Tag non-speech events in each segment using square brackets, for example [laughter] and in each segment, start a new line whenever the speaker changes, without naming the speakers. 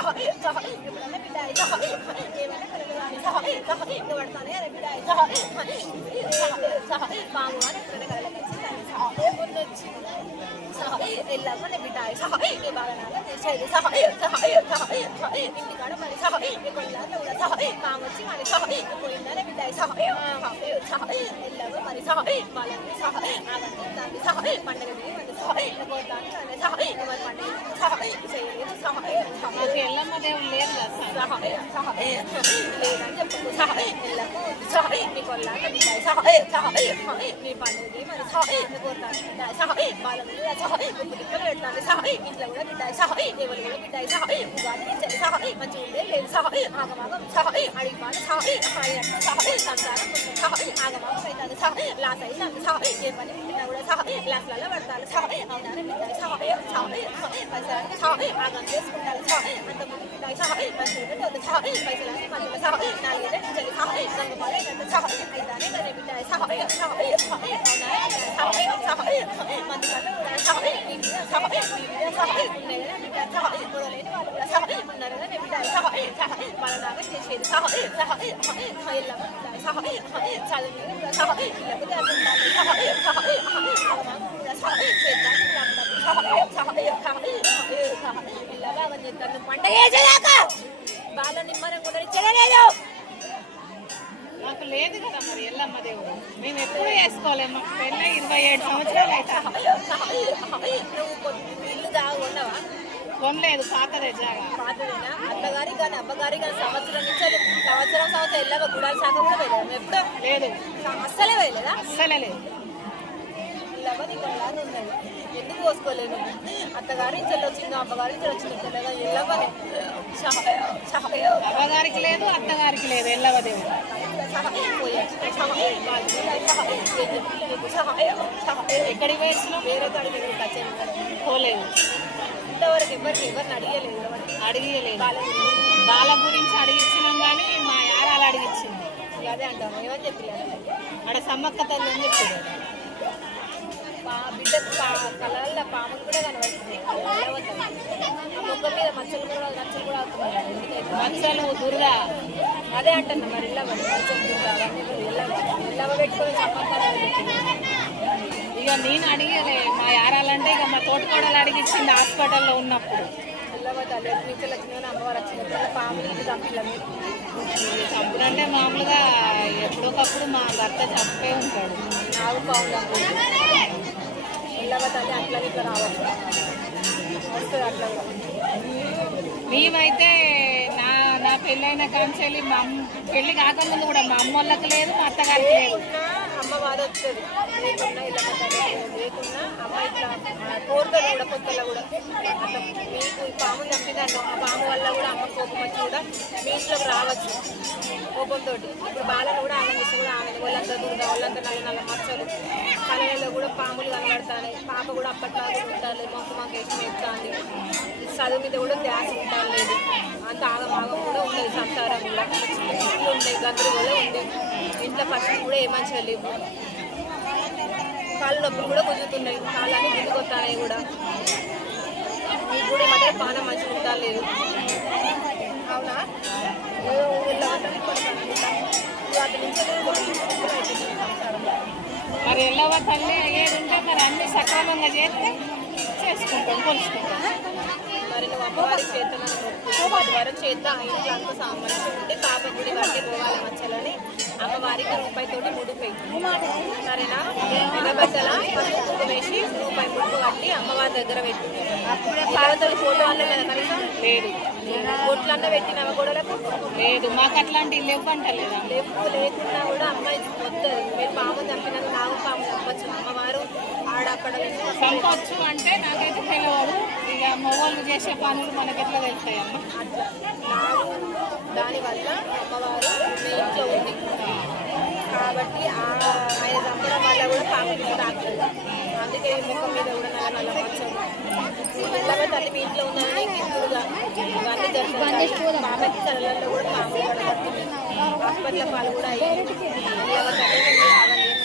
పోతాను బాణం కూడా బిడ్డాయి అవునా బిడ్డాయి ఎల్లమ్మని బిడ్డాయి ఈ బాలనాల చేసేది ఇంటికాడ మరి కొల్లాలో కూడా కామొచ్చి మరి పోయిందనే బిడ్డాయి ఎల్లమ్మ మరి బాలని ఆగండి దాన్ని పండుగ పోతాను మరి పండుగ చేయలేదు మాకు [laughs]
ఎల్లమ్మ దేవుడు లేదు ชอบ
ชอบเอชอเอน้ำจิ้มชอเอแล้วก็ชอบอมีคนรัก็มีใจชอบเอชอบเอชอบเมีฝันดีมันชอบเอมีคนรักใจชอบเอบาลังเลือชอบเอมีคนก็เป็นตาชอบเอมีเราแล้วมีใจชอบเอมีวันรู้มีใจชอบเอมีวันที่ใจชอบเอมันจูเล่นเล่นชอบเออากามาก็ชอบเออาริมาชอบเอใครรัชอบเอสังสารมันชอบเออากามาก็ใครตาชอบเอลาใส่ลาชอบเอเย็นวันนี้มีเราแชอบเอลาสละแล้ววันตาชอบเอเอาหน้ามีใจชอบเอชอบเอชอบเอภาษาชอบเออากามาก็ชอบเอมันตะมันมีใจชอบเอมั పంట చేసేదాకా బాల నిమ్మరం కూడా చెడలేదు
మాకు లేదు కదా మరి ఎల్లమ్మ దేవుడు. మేము ఎప్పుడు చేసుకోలేము మాకు పెళ్ళి ఇరవై ఏడు సంవత్సరాలు అయితే.
నువ్వు కొద్ది ఇల్లు దాగా ఉండవా
కొనలేదు పాతదే జాగా.
పాతదేనా? అత్తగారి కానీ అబ్బగారి కానీ సంవత్సరం నుంచి సంవత్సరం సంవత్సరం ఎల్లవ గుడాల శాఖ కూడా వెళ్ళాము ఎప్పుడు
లేదు.
అస్సలే వెళ్ళలేదా
అస్సలే లేదు.
ఇల్లవ నీకు అలానే ఉన్నది ఎందుకు పోసుకోలేను అత్తగారి ఇంట్లో వచ్చింది అబ్బగారి ఇంట్లో వచ్చింది తెల్లగా ఎల్లవనే అవ్వగారికి లేదు
అత్తగారికి లేదు ఎల్లవ దేవుడు ఎక్కడికి పోయిస్తున్నాం
వేరే కచ్చాను
పోలేదు.
ఇంతవరకు ఎవరికి ఎవరిని అడిగలేదు
అడిగలేదు.
బాల
బాల గురించి అడిగిచ్చినాం కానీ మా యారాలు అడిగిచ్చింది.
అదే అంటాం ఏమని చెప్పి
ఆడ సమ్మక్క తల్లి అని
బిడ్డకు పా పాములు కూడా కనబడుతున్నాయి. ఎల్లవతలు. ముఖ మీద మచ్చలు కూడా మచ్చలు కూడా అవుతున్నాయి. మచ్చలు
దుర్ద
అదే అంటున్నా మరి ఇళ్ళ మరి మచ్చలు కూడా అవన్నీ ఇళ్ళవ పెట్టుకొని సంబంధాలు
ఇక నేను అడిగలే మా యారాలంటే ఇక మా తోటకోడలు అడిగిచ్చింది హాస్పిటల్లో ఉన్నప్పుడు.
ఇళ్ళవ పాములు ఇది చంపిల్లలు
చంపుడంటే మామూలుగా ఎప్పుడొకప్పుడు మా భర్త చంపే ఉంటాడు.
నాగు పాములు అట్లా ఇట్లా రావచ్చు వస్తుంది అట్లా
మేమైతే నా నా పెళ్ళైన కాంచెల్లి మా అమ్మ పెళ్ళి కాకముందు కూడా మా అమ్మ వాళ్ళకి లేదు మా అత్తగారికి లేదు.
వస్తుంది లేకున్నా ఇలా లేకున్నా అమ్మ ఇట్లా కోరుతుంది కూడా కొత్తలో కూడా. అట్లా మీకు పాము చంపిదాన్ని ఆ పాము వల్ల కూడా అమ్మ కోపం వచ్చి కూడా మీ ఇంట్లోకి రావచ్చు కోపంతో ఇప్పుడు బాలను కూడా ఆమె చేసి కూడా ఆమె వాళ్ళంతా దుర్గా వాళ్ళంతా నల్ల నల్ల మచ్చలు. కళలలో కూడా పాములు కనబడతాయి పాప కూడా అప్పట్లాగా ఉండాలి మొక్క మాకు వేసి ఎత్తాలి చదువు మీద కూడా ధ్యాస ఉండాలి లేదు అంత ఆగమాగం కూడా ఉండేది సంసారం కూడా ఇల్లు ఉంటాయి గందరు కూడా ఉంది ఇంట్లో పశువులు కూడా ఏ మంచిగా లేవు. కాళ్ళు నొప్పులు కూడా కుదురుతున్నాయి. కాళ్ళని గుంజుకొస్తాయి కూడా. మీకు కూడా ఈ మధ్య పానం మంచిగా ఉంటా లేదు? అవునా?
మరి ఎల్లవ తల్లి ఏది ఉంటే మరి అన్ని సక్రమంగా చేస్తే చేసుకుంటాం కొలుసుకుంటాం.
అమ్మవారి చేతనని మొక్కు పది వరకు చేత ఇంట్లో అంత సామాన్యం ఉంటే పాప గుడి కట్టి పోవాలి మచ్చలని అమ్మవారికి రూపాయితోటి ముడిపోయి. సరేనా?
ఎర్రబట్టల
పసుపు వేసి రూపాయి ముడుపు కట్టి అమ్మవారి దగ్గర పెట్టి
పార్వతుల
ఫోటో అన్న కదా కనీసం?
లేదు.
బొట్లన్న పెట్టినవ గొడవలకు
లేదు మాకు అట్లాంటివి లేవంటలేదా
లేపు లేకున్నా కూడా అమ్మాయి వస్తుంది మీరు పాము చంపినాక నాగు పాము చంపచ్చు అమ్మవారు ఆడక్కడ చంపొచ్చు
అంటే నాకైతే తెలియదు ఇక మొగోళ్ళు చేసే పనులు మనకి ఎట్లా తెలుస్తాయి అమ్మ
దానివల్ల అమ్మవారు మీ ఇంట్లో ఉంది. కాబట్టి ఆ ఆయన చంపడం వల్ల కూడా పాపం తాకుతుంది అందుకే ముఖం మీద కూడా నల్ల నల్ల మచ్చలు తల్లి మీ ఇంట్లో ఉందని ఇవన్నీ జరుగుతుంది కూడా పాము పడుతుంది హాస్పిటల్ పాలు కూడా అయ్యాయి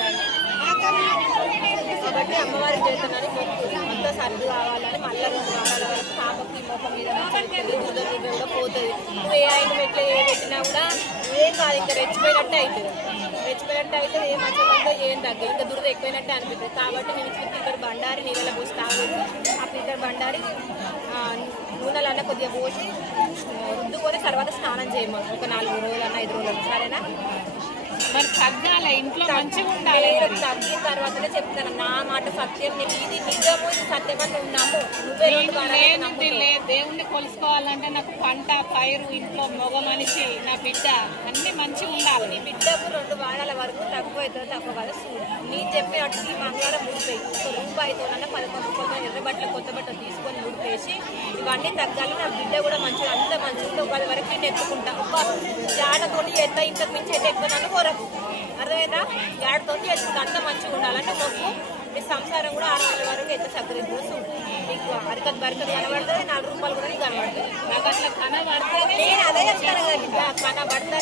తల్లి కాబట్టి అమ్మవారి చేతనని మొక్కు అంతా సర్దు కావాలని మళ్ళీ రావాలని వారాల పాపకి మొక్క మీద కూడా పోతుంది. నువ్వు ఏ ఆయన పెట్టి ఏ పెట్టినా కూడా ఏం కాదు ఇంకా రెచ్చిపోయినట్టే అవుతుంది రెచ్చిపోయినట్టు అయితే ఏ మంచిగా ఏం తగ్గదు. ఇంకా దురద ఎక్కువైనట్టే అనిపిస్తుంది. కాబట్టి నేను ఇచ్చిన పీటర్ బండారి నీళ్ళలో పోసి తాగొచ్చు ఆ పీటర్ బండారి ఆ, నూనెలన్నా కొద్దిగా పోసి ఆ, రుద్దుకొని తర్వాత స్నానం చేయమను ఒక నాలుగు రోజులన్నా ఐదు రోజులన్నా. సరేనా?
మరి తగ్గాలి ఇంట్లో మంచిగా ఉండాలి నేను.
తగ్గిన తర్వాతనే చెప్తాను నా మాట సత్యం నేను ఇది నిజము ఇది నమ్ము. నువ్వే రెండు నేను వారాలు
దేవుణ్ణి కొలుసుకోవాలంటే నాకు పంట పైరు ఇంట్లో మగ మనిషి నా బిడ్డ అన్ని మంచిగా ఉండాలి. నీ
బిడ్డకు రెండు వారాల వరకు తక్కువ అవుతుంది తక్కువ కదా చూడు. నేను చెప్పినట్టు ఈ మంగళవారం ముడిపోయి ఒక రూపాయితో పదకొండు రూపాయలు ఎర్ర బట్టలు కొత్త బట్టలు తీసుకొని ముడిపేసి ఇవన్నీ తగ్గాలి నా బిడ్డ కూడా మంచిగా అంత మంచిగా ఒకవేళ వరకు నేను ఎత్తుకుంటా. ఒక జాడతోటి ఎంత ఇంతకు మించి అయితే ఎక్కువ నన్ను కోరకు అర్థమైందా? జాడతోటి ఎత్తుకుంటా అంత మంచిగా ఉండాలంటే మొక్కు నీ సంసారం కూడా ఆరు నెలల వరకు ఎంత చక్కదిద్దు చూడు నీకు అరికత్ బరికత్ కనబడుతుంది నాలుగు రూపాయలు కూడా నీకు కనబడుతుంది.
నాకు అట్లా నేను అదే చెప్తాను కదా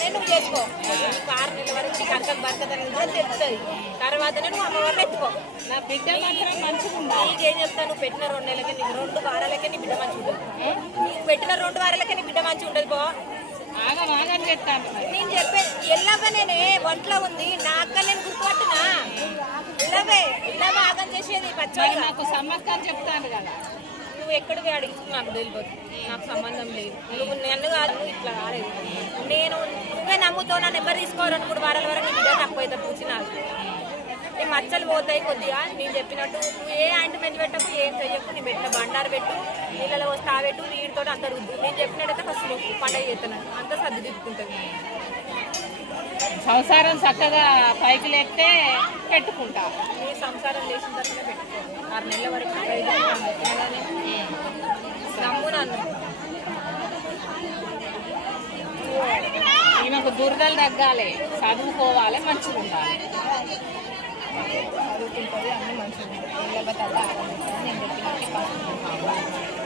నువ్వు చేసుకో. నీకు ఆరు నెలల వరకు నీకు అంత భర్త అనేది కూడా తెలుస్తుంది. తర్వాతనే నువ్వు అమ్మవారిని ఎత్తుకో.
నా బిడ్డ మాత్రం మంచిగా
నీకేం చెప్తాను నువ్వు పెట్టిన రెండు నెలలకి నీకు రెండు వారాలకే నీ బిడ్డ మంచిగా ఉంటుంది నీకు పెట్టిన రెండు వారాలకే నీ బిడ్డ మంచిగా ఉంటుంది పో.
నేను
చెప్పే ఎల్లవ నేనే ఒంట్లో ఉంది నా అక్క నేను గుర్తుపట్టినా? ఇల్లవే ఇల్లవ ఆగం చేసేది మరి పచ్చగా
నాకు సమ్మక్కని చెప్తాను కదా.
నువ్వు ఎక్కడికి అడిగి నాకు తెలియదు. నాకు సంబంధం లేదు. నువ్వు నన్ను కాదు నువ్వు ఇట్లా కాలేదు. నేను నువ్వే నమ్ముతావు నన్ను ఎవరు తీసుకోరు? రెండు మూడు వారాల వరకు నీ బిడ్డ తక్కువ పూచి నాకు నీ మచ్చలు పోతాయి కొద్దిగా. నేను చెప్పినట్టు నువ్వు ఏ ఆయింట్మెంట్ పెట్టకు ఏం చెయ్యకు నీ పెట్టిన బండారు పెట్టు నీళ్ళలో వస్తా పెట్టు నీటితో అంత రుద్దు. నేను చెప్పినట్టయితే ఫస్ట్ నువ్వు పండగ చేస్తున్నాను అంత సర్ది తిప్పుకుంటుంది.
సంసారం చక్కగా పైకి లేస్తే పెట్టుకుంటా.
నీ సంసారం చేసిన తర్వాత పెట్టుకో ఆరు నెలల వరకు ప్రయోజనం చెప్పినా కానీ నమ్ము నన్ను.
ఈమెకు దురదలు తగ్గాలి. చదువుకోవాలి మంచిగా ఉండాలి
చదువుకుంటుంది అన్ని మంచిగా ఉంటుంది పిల్లల తల్లి ఆరోగ్యం నేను
చెప్పినట్టు